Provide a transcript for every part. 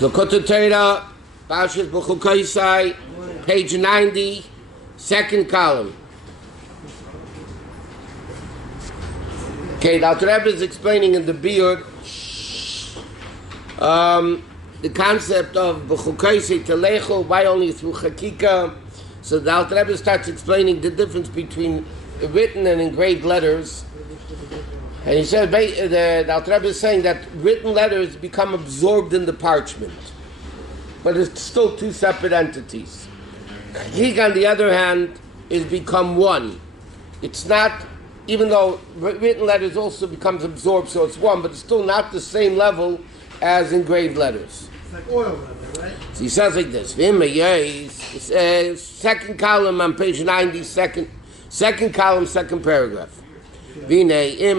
Likkutei Torah, Parshat Bechukotai, page 90, second column. Okay, the Rabbi is explaining in the Biur the concept of Bechukotai Telecho, why only through Chakika. So the Rabbi starts explaining the difference between written and engraved letters. And he said, the Rabbi is saying that written letters become absorbed in the parchment, but it's still two separate entities. Chakika, on the other hand, is become one. It's not, even though written letters also becomes absorbed, so it's one, but it's still not the same level as engraved letters. It's like oil leather, right? So he says like this, second column on page 90, second column, second paragraph. Now, even though the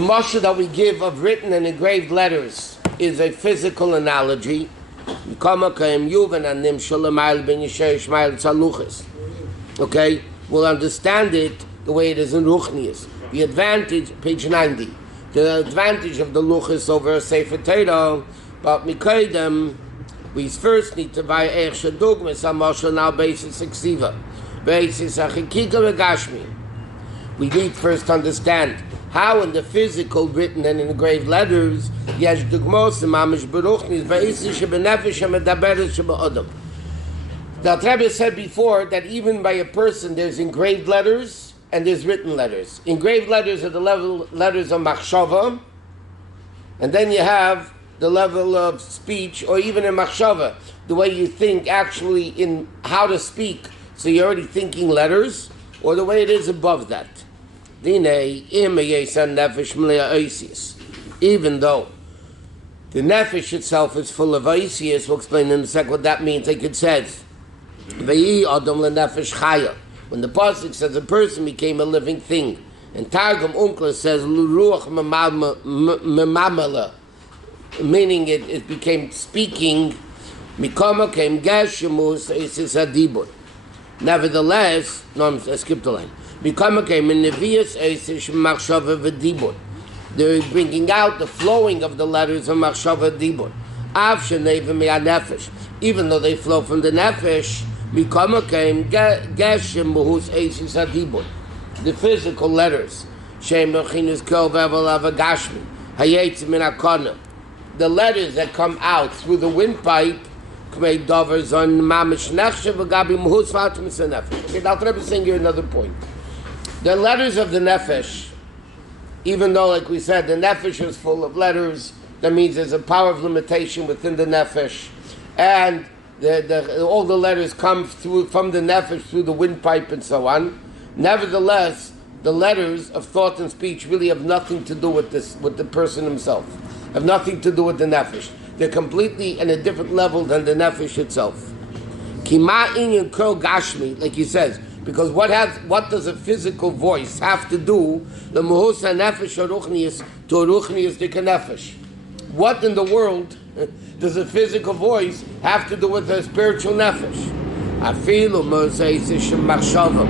mashal that we give of written and engraved letters is a physical analogy, okay, we'll understand it the way it is in Ruchnius. The advantage, page 90, the advantage of the Luchas over a Sefer Torah, but Mikaydem, we first need to buy Eich Shadugmas HaMashal now basis Eksiva. Basis HaChikika V'Gashmi. We need first to understand how in the physical written and engraved letters Yesh Dugmos Mamish Beruchnis V'Isi Shebenefesh HaMedaberes Sheba'odam. The Rebbe said before that even by a person there's engraved letters and there's written letters. Engraved letters are the level letters of Machshava, and then you have the level of speech, or even in machshava, the way you think actually in how to speak. So you're already thinking letters, or the way it is above that. Even though the nefesh itself is full of oisius, we'll explain in a second what that means. Like it says, when the pasuk says a person became a living thing, and Targum Unkla says ruach memamala, meaning it became speaking. Mikama came gashemus isis adibur. Nevertheless, no, I skipped the line. Mikama came in nevius isis machshava v'dibur. They're bringing out the flowing of the letters of machshava dibur. Av shenevim nefesh, even though they flow from the nefesh. Mikama came gashemus isis adibur. The physical letters. Shem bechinus kol v'aval avagashmi hayetz min hakana. The letters that come out through the windpipe, okay, the Rebbe is saying here another point. The letters of the nefesh, even though, like we said, the nefesh is full of letters, that means there's a power of limitation within the nefesh, and all the letters come through from the nefesh through the windpipe and so on. Nevertheless, the letters of thought and speech really have nothing to do with the person himself. Have nothing to do with the nefesh. They're completely in a different level than the nefesh itself. Kima inyan kol gashmi, like he says, because what does a physical voice have to do? The muhusa nefesh aruchnius to aruchnius de nefesh. What in the world does a physical voice have to do with a spiritual nefesh? Afilu mosais machshava.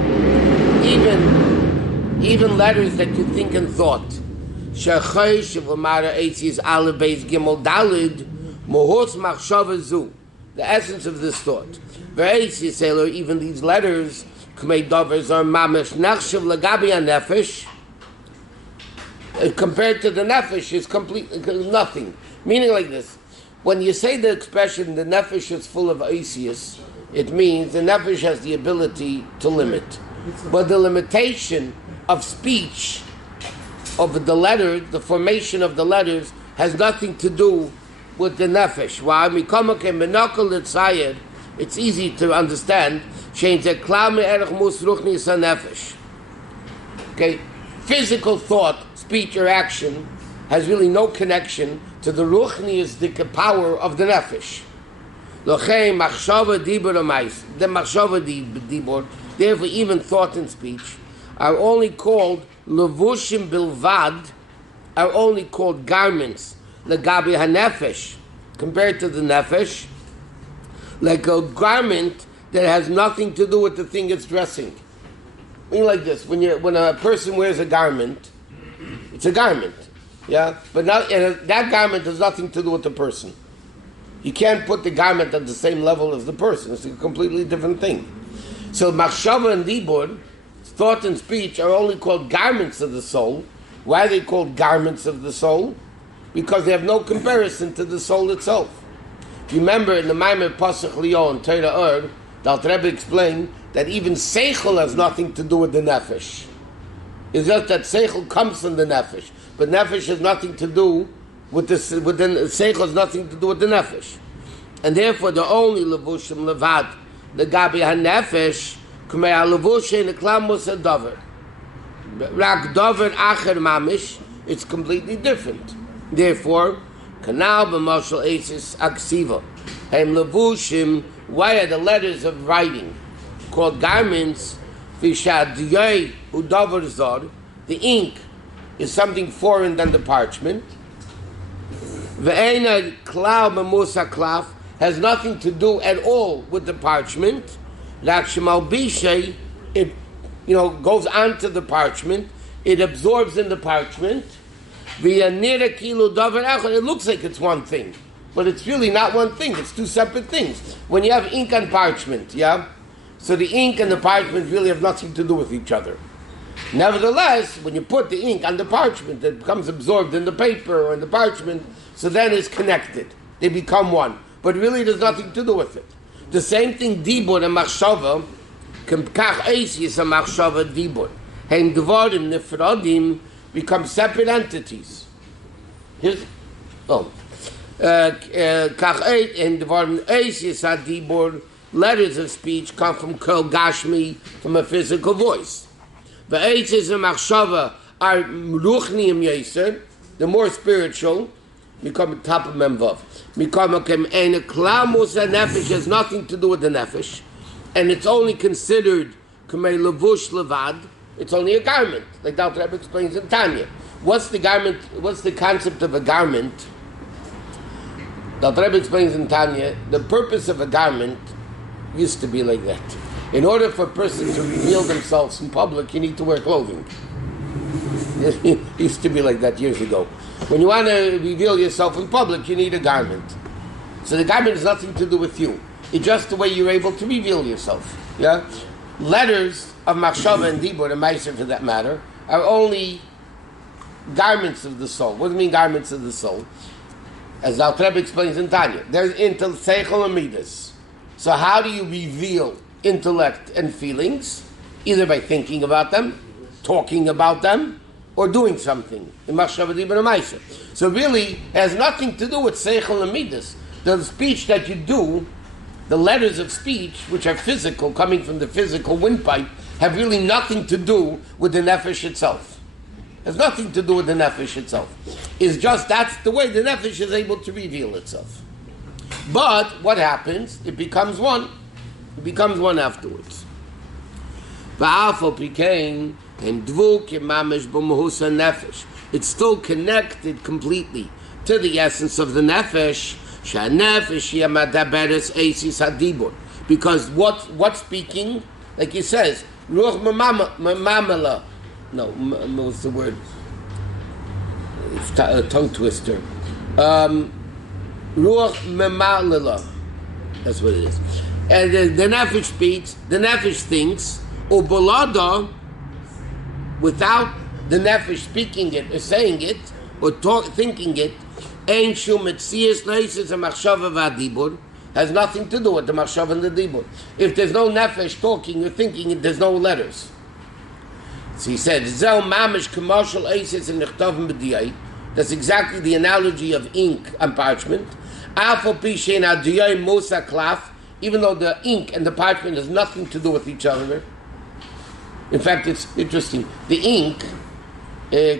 Even letters that you think and thought. The essence of this thought. Even these letters, compared to the nefesh, is completely nothing. Meaning like this: when you say the expression "the nefesh is full of oisius," it means the nefesh has the ability to limit, but the limitation of speech, of the letter, the formation of the letters, has nothing to do with the nefesh. Why? It's easy to understand. Okay, physical thought, speech, or action has really no connection to the ruchniistic power of the nefesh. The machshava dibur, therefore, even thought and speech are only called levushim bilvad, are only called garments, legabi hanefesh, compared to the nefesh, like a garment that has nothing to do with the thing it's dressing. I mean, like this: when a person wears a garment, It's a garment. Yeah? But not, that garment has nothing to do with the person. You can't put the garment at the same level as the person. It's a completely different thing. So machshava and dibur, thought and speech, are only called garments of the soul. Why are they called garments of the soul? Because they have no comparison to the soul itself. If you remember in the Maamarim Pasach Leo and Torah, the Rabbi explained that even seichel has nothing to do with the nefesh. It's just that seichel comes from the nefesh, but nefesh has nothing to do with the seichel has nothing to do with the nefesh, and therefore the only levushim levad the gabi hanefesh kumei levushim the klamos and dover rak dover acher mamish. It's completely different. Therefore, kanal b'mashal esis aksiva hem levushim. Why are the letters of writing called garments? V'shadiyei udavar zor. The ink is something foreign than the parchment. Ve'ena klav b'musa klav has nothing to do at all with the parchment. Lakshemal bishei, it goes onto the parchment. It absorbs in the parchment. V'yanira kilu davar echad. It looks like it's one thing, but it's really not one thing. It's two separate things. When you have ink on parchment, yeah. So the ink and the parchment really have nothing to do with each other. Nevertheless, when you put the ink on the parchment, it becomes absorbed in the paper or in the parchment, so then it's connected. They become one. But really there's nothing to do with it. The same thing, dibur and machshava, kach eis is a machshava dibur. Heim dvarim nefradim become separate entities. Kach eis and dvarim eis is a dibur. Letters of speech come from kol gashmi, from a physical voice. The eitzes and machshava are ruchniim yeser, the more spiritual, become top of memvav. And a klamus and nefesh has nothing to do with the nefesh, and it's only considered kamei levush levad. It's only a garment, like the Rabbi explains in Tanya. What's the garment? What's the concept of a garment? The Rabbi explains in Tanya. The purpose of a garment used to be like that. In order for a person to reveal themselves in public, you need to wear clothing. It used to be like that years ago. When you want to reveal yourself in public, you need a garment. So the garment has nothing to do with you. It's just the way you're able to reveal yourself. Yeah? Letters of machshava and dibur, and meiser for that matter, are only garments of the soul. What do you mean garments of the soul? As Al Rebbe explains in Tanya, there's intel seichel and midas. So how do you reveal intellect and feelings? Either by thinking about them, talking about them, or doing something. So really, it has nothing to do with seichel and midas. The speech that you do, the letters of speech, which are physical, coming from the physical windpipe, have really nothing to do with the nefesh itself. It has nothing to do with the nefesh itself. It's just that's the way the nefesh is able to reveal itself. But what happens? It becomes one. It becomes one afterwards. It's still connected completely to the essence of the nefesh. Because what's speaking? Like he says, ruach mamala. No, what's the word? It's a tongue twister. Ruach memalila. That's what it is. And the nefesh speaks, the nefesh thinks, ubalada, without the nefesh speaking it, or saying it, or thinking it, ein shum metzias leises a machshava v'adibur, has nothing to do with the machshava and the dibur. If there's no nefesh talking or thinking it, there's no letters. So he said, zel mamish commercial aces and nechtavim b'diyai. That's exactly the analogy of ink on parchment. Even though the ink and the parchment has nothing to do with each other. In fact, it's interesting. The ink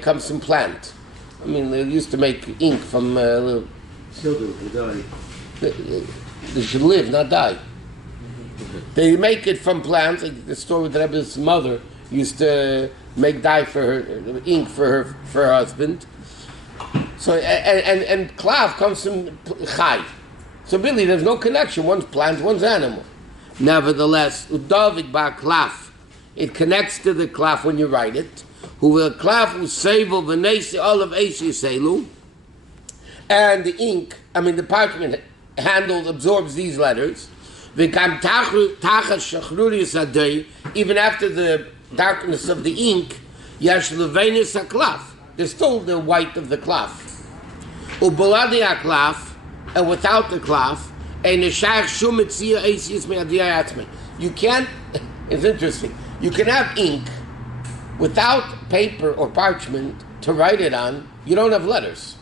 comes from plant. I mean, they used to make ink from... they should live, not die. They make it from plants. Like the story with Rebbe's mother used to make dye for her, ink for her husband. So and klav comes from chai. So really, there's no connection. One's plant, one's animal. Nevertheless, udavik ba klav, it connects to the klav when you write it. who will klaf u'seivel v'neisi olav eisi seilu, and the ink, the parchment handles, absorbs these letters. Even after the darkness of the ink, there's still the white of the cloth. And without the cloth, you can't, it's interesting, you can have ink without paper or parchment to write it on. You don't have letters.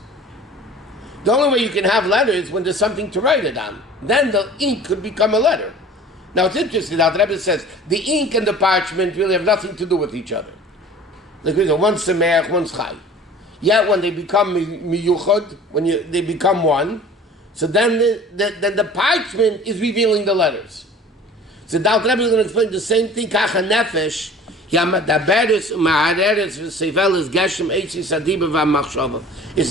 The only way you can have letters is when there's something to write it on. Then the ink could become a letter. Now it's interesting, now the Rabbi says, the ink and the parchment really have nothing to do with each other. Like one's Sameach, one's Chai. Yet when they become miyuchad, they become one, so then the parchment is revealing the letters. So now the Rabbi is going to explain the same thing, Kacha Nefesh, it's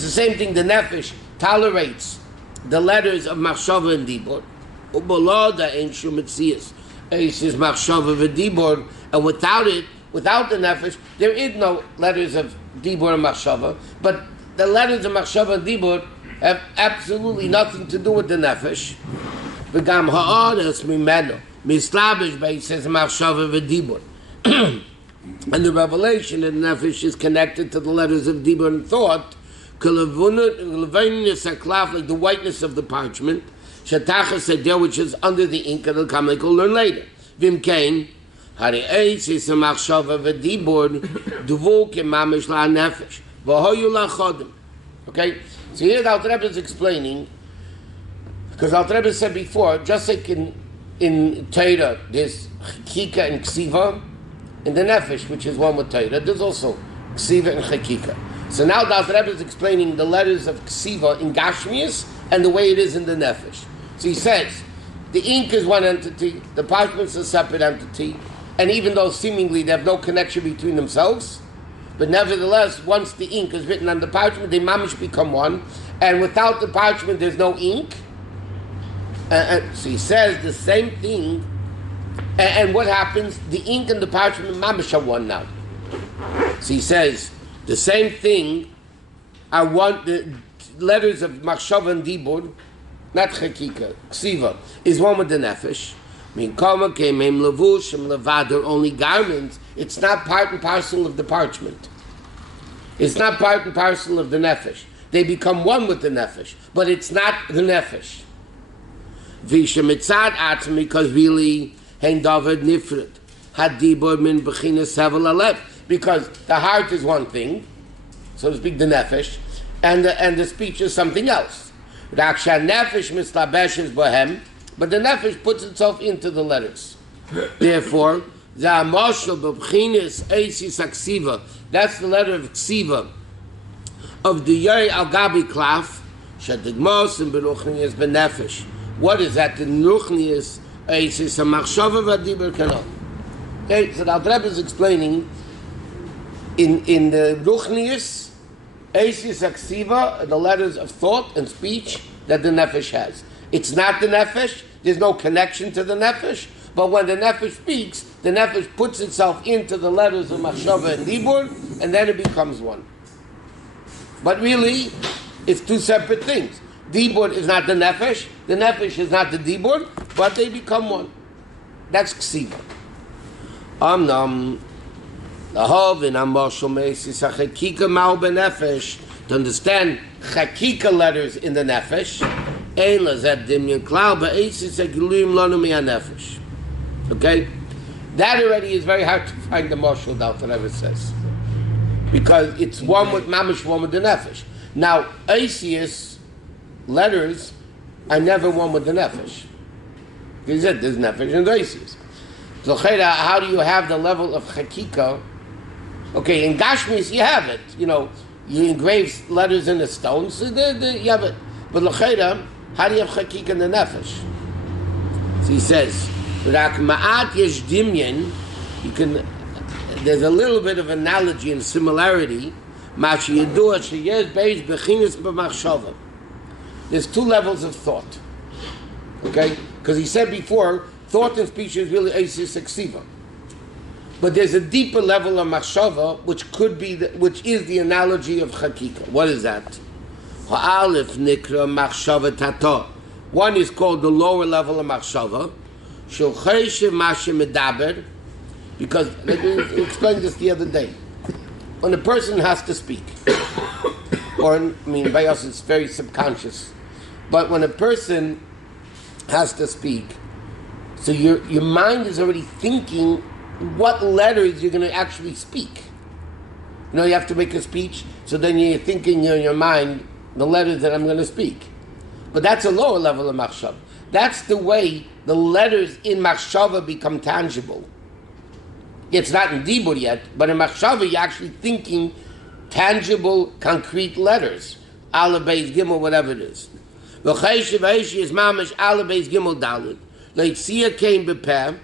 the same thing, the Nefesh tolerates the letters of Machshava and Dibur. And without it, without the Nefesh, there is no letters of Dibur and Machshava, but the letters of Machshava and Dibur have absolutely nothing to do with the Nefesh. V'gam ha'adas mimeno, mislabish b'yitzes Machshava v'Dibur. And the revelation of the Nefesh is connected to the letters of Dibur and thought, like the whiteness of the parchment, which is under the ink, and it'll come like we'll learn later. Okay? So here the Alter Rebbe is explaining, because Alter Rebbe said before, just like in Torah, there's Chakika and Ksiva, in the Nefesh, which is one with Torah, there's also Ksiva and Chakika. So now the Alter Rebbe is explaining the letters of Ksiva in Gashmius and the way it is in the Nefesh. So he says, the ink is one entity, the parchment is a separate entity, and even though seemingly they have no connection between themselves, but nevertheless, once the ink is written on the parchment, they mamish become one, and without the parchment there's no ink. So he says the same thing, and what happens? The ink and the parchment mamish are one now. So he says, the same thing, I want the letters of Machshava and Dibur, not Chakika, Ksiva, is one with the Nefesh. They're only garments. It's not part and parcel of the parchment. It's not part and parcel of the Nefesh. They become one with the Nefesh, but it's not the Nefesh. Because really, Hein David Nifrit, Had Dibur min Bechinas Hevel Alev. Because the heart is one thing, so to speak, the nefesh, and the speech is something else. Raksha nefesh mislabesh is bohem, but the nefesh puts itself into the letters. Therefore, the amoshel b'bchinis eisis aksiva. That's the letter of ksiva of the yeri al gabi klaf shadigmos and beruchnius benefesh. What is that? The ruchnius eisis amachshava v'adibur kanal. Okay, so the Alter Rebbe is explaining. In the Ruchnius, Eisis Aksiva, the letters of thought and speech that the Nefesh has. It's not the Nefesh, there's no connection to the Nefesh, but when the Nefesh speaks, the Nefesh puts itself into the letters of Machshava and Dibur, and then it becomes one. But really, it's two separate things. Dibur is not the Nefesh is not the Dibur, but they become one. That's Ksiva. To understand Chakika letters in the Nefesh, okay? That already is very hard to find the Mashal that Alter Rebbe says. Because it's one with Mamish, one with the Nefesh. Now, Asius letters are never one with the Nefesh. He said there's Nefesh and Asius. So how do you have the level of Chakika? Okay, in Gashmis you have it. You engrave letters in the stones, so you have it. But L'cheira, how do you have Chakika in the Nefesh? So he says, there's a little bit of analogy and similarity. There's two levels of thought. Okay? Because he said before, thought and speech is really Eisis Aksiva. But there's a deeper level of machshava, which is the analogy of chakika. What is that? Ha'alef nikra machshava tato. One is called the lower level of machshava. Shel cheshev mashe medaber. Because, we explained this the other day. When a person has to speak, by us it's very subconscious, but when a person has to speak, so your mind is already thinking what letters you're going to actually speak. You have to make a speech, so then you're thinking in your mind the letters that I'm going to speak. But that's a lower level of machshava. That's the way the letters in machshava become tangible. It's not in dibur yet, but in machshava you're actually thinking tangible, concrete letters. Aleph, Beis, Gimel, whatever it is. V'cheshev Eishi is mamish Aleph, Beis, Gimel, Dalet. Leitzia came bepeh,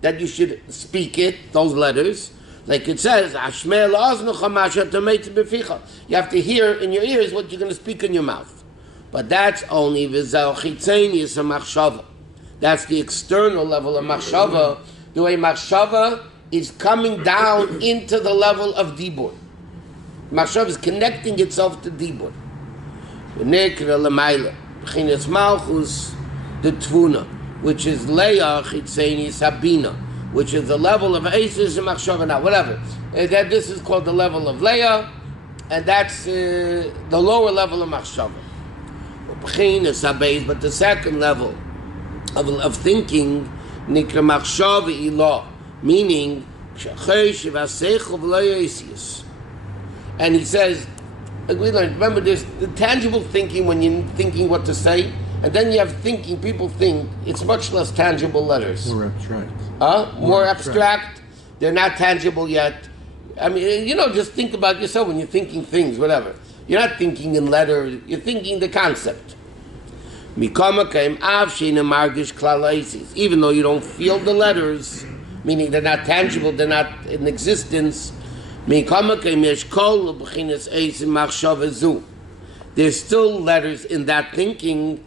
that you should speak it, those letters. Like it says, Ashmei la'oznecha ma shetameit beficha. You have to hear in your ears what you're going to speak in your mouth. But that's only v'zeh chitzenius machshava. That's the external level of machshava. The way machshava is coming down into the level of dibur. Machshava is connecting itself to dibur. V'nekra l'mayla b'chinas malchus the tvuna, which is leah chitzeni sabina, which is the level of Eisus and machshava. Now, whatever. That this is called the level of leah, and that's the lower level of machshava. But the second level of thinking, nikra machshava ilah, meaning and he says, we learned, remember there's the tangible thinking when you're thinking what to say, and then you have thinking, people think it's much less tangible letters. More abstract. More abstract. They're not tangible yet. Just think about yourself when you're thinking things, whatever. You're not thinking in letters, you're thinking the concept. Even though you don't feel the letters, meaning they're not tangible, they're not in existence, there's still letters in that thinking.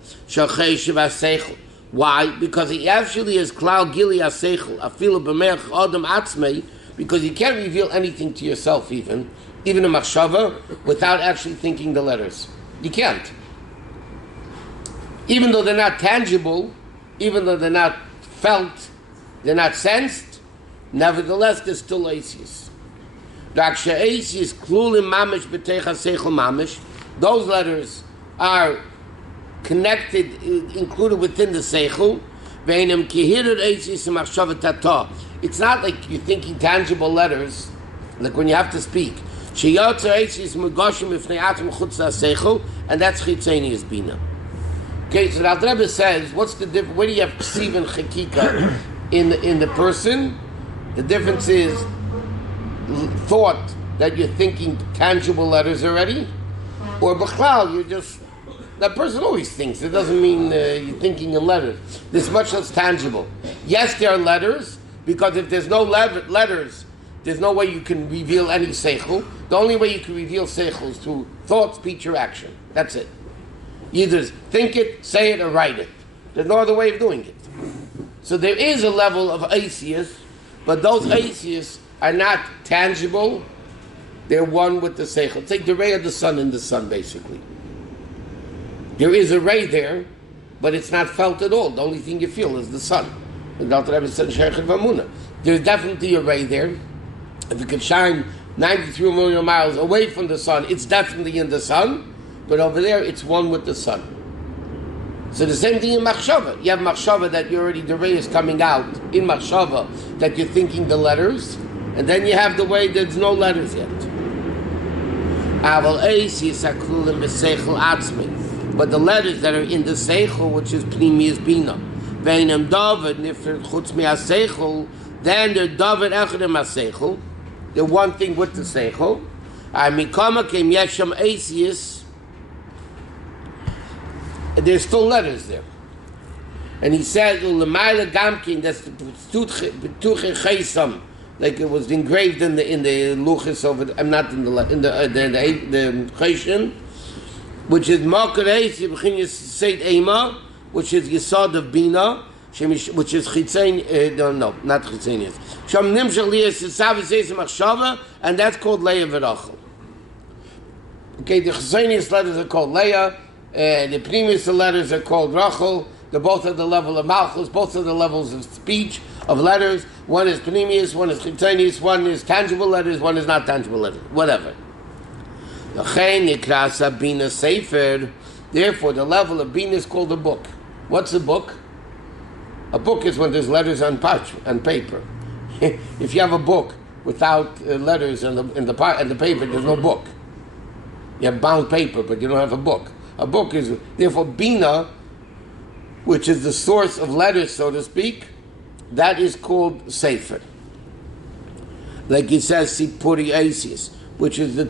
Why? Because he actually is klal gili aseichel, afilu b'meich adam atzmei, because you can't reveal anything to yourself even a machshava, without actually thinking the letters. You can't. Even though they're not tangible, even though they're not felt, they're not sensed, nevertheless they're still asius. Those letters are connected, included within the seichel. It's not like you're thinking tangible letters, like when you have to speak. And that's chitzenius bina. Okay, so the Rebbe says, what's the difference? Where do you have ksiv and chakika in the person? The difference is thought that you're thinking tangible letters already, or b'chlal, that person always thinks. It doesn't mean you're thinking in letters. There's much less tangible. Yes, there are letters, because if there's no letters, there's no way you can reveal any seichel. The only way you can reveal seichel is through thought, speech, or action. That's it. You either think it, say it, or write it. There's no other way of doing it. So there is a level of asius, but those asius are not tangible. They're one with the seichel. Take the ray of the sun in the sun, basically. There is a ray there, but it's not felt at all. The only thing you feel is the sun. There's definitely a ray there. If it could shine 93 million miles away from the sun, it's definitely in the sun, but over there, it's one with the sun. So the same thing in machshava. You have machshava that the ray is coming out in machshava, that you're thinking the letters, and then you have the way there's no letters yet. But the letters that are in the seichel, which is pnimius bina, veinam david nifred chutz mi'aseichel, then they're david echadem aseichel. They're one thing with the seichel. Mikama came yesham asius. There's still letters there, and he said u'lemayla gamkin, that's the betuche cheisam, like it was engraved in the luchis over. I'm not in the cheishin, which is makar eisi b'chinas seit ema, which is yesod of bina, which is chitzenius. No, not chitzenius. Sham nimshach liyas savis eis machshava, and that's called Leah v'Rachel. Okay, the chitzenius letters are called Leah, the previous letters are called Rachel. They're both at the level of Malchus, both at the levels of speech, of letters. One is Panemius, one is Chitzenius, one is tangible letters, one is not tangible letters, whatever. Therefore, the level of Bina is called a book. What's a book? A book is when there's letters on parchment, on paper. If you have a book without letters in the paper, there's no book. You have bound paper, but you don't have a book. A book is, therefore, Bina, which is the source of letters, so to speak, that is called Sefer. Like it says, Sipuri Eisius, which is the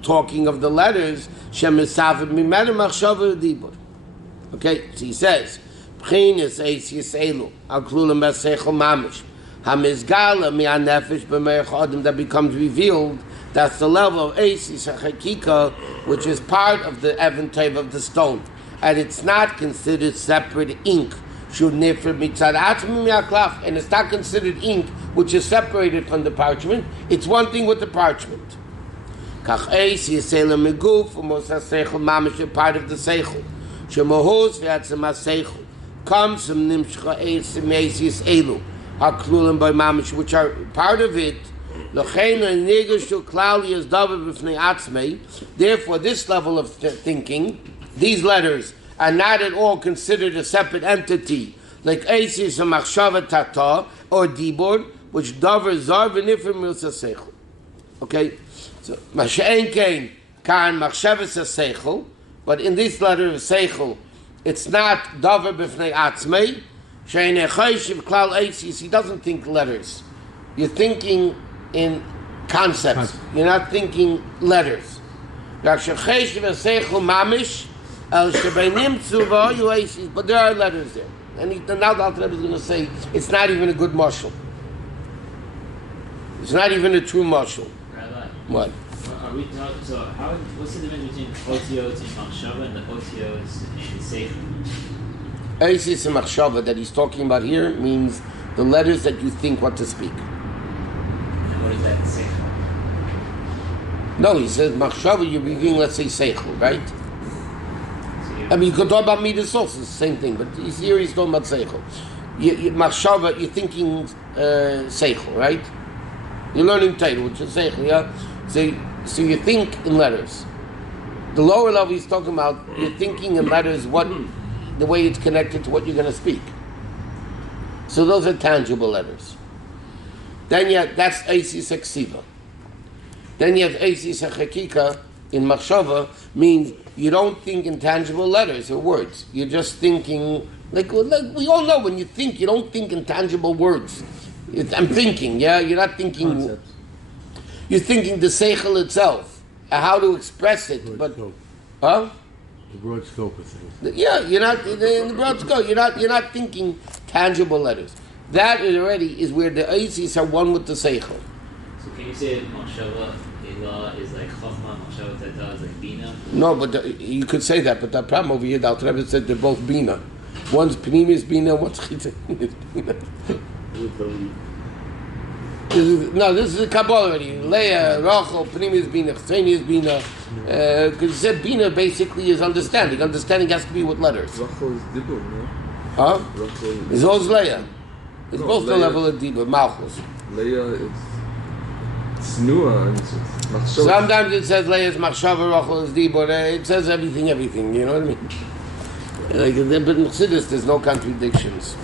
talking of the letters, Shemisafet Mimena Machshava Dibur. Okay, so he says, Pchinis Eisius Elu, Al-Klulam Basechel Mamish, Hamizgala Mi'anefesh B'meich Adam, that becomes revealed. That's the level of Eisius HaChakika, which is part of the Evan Tev of the stone. And it's not considered separate ink. And it's not considered ink which is separated from the parchment. It's one thing with the parchment. Part of the seichel. Comes from which are part of it. Therefore, this level of thinking, these letters are not at all considered a separate entity, like Eisis and Machshava Tata or Dibur, which Dover Zar v'Nifrim Milsa Seichel. Okay, so Mashein Kain Kan Machshava Seichel, but in this letter of Seichel, it's not Dover b'Fnei Atzmei. Shein Echayishiv Klal Eisis. He doesn't think letters. You're thinking in concepts. You're not thinking letters. But there are letters there. And now the Alter Rebbe is going to say it's not even a good mashal. It's not even a true mashal. Rabbi, what? Are we talking, so what's the difference between otios in Machshava and the otios in Seichel? Eisis and Machshava that he's talking about here means the letters that you think what to speak. And what is that Seichel? No, he says Machshava, you're reading, let's say, Seichel, right? I mean, you could talk about Midas also, it's the same thing, but here he's talking about Seichel. Machshava, you're thinking Seichel, right? You're learning Torah, which is Seichel, yeah? So you think in letters. The lower level he's talking about, you're thinking in letters, the way it's connected to what you're going to speak. So those are tangible letters. Then that's Eisis Eksiva. Then you have Eisis HaChakika in Machshava, means you don't think in tangible letters or words. You're just thinking, like we all know, when you think, you don't think in tangible words. I'm thinking, yeah? You're not thinking... Concepts. You're thinking the Seichel itself, how to express it, but... Scope. Huh? The broad scope of things. Yeah, you're not in the broad scope. You're not thinking tangible letters. That already is where the Eisis are one with the Seichel. So can you say Machshava is like Chochmah, Machshava Tata is like Bina? No, but you could say that, but the problem over here, the Alter Rebbe said they're both Bina. One's Pnimis Bina, one's Chitzenius Bina. No, this is a Kabbalah already. Leah, Rachel, Pnimis Bina, Chitzenius Bina. Because it said Bina basically is understanding. Understanding has to be with letters. Rachel is Dibur, no? Huh? Rachel It's always Leah. It's No, both the Leah- level of Dibur, Malchus. Leah is Shneur, and it's Machshava. Sometimes it says Leah's Machshava, Rachel is Dibur. It says everything, you know what I mean? Like, but in Chassidus, there's no contradictions.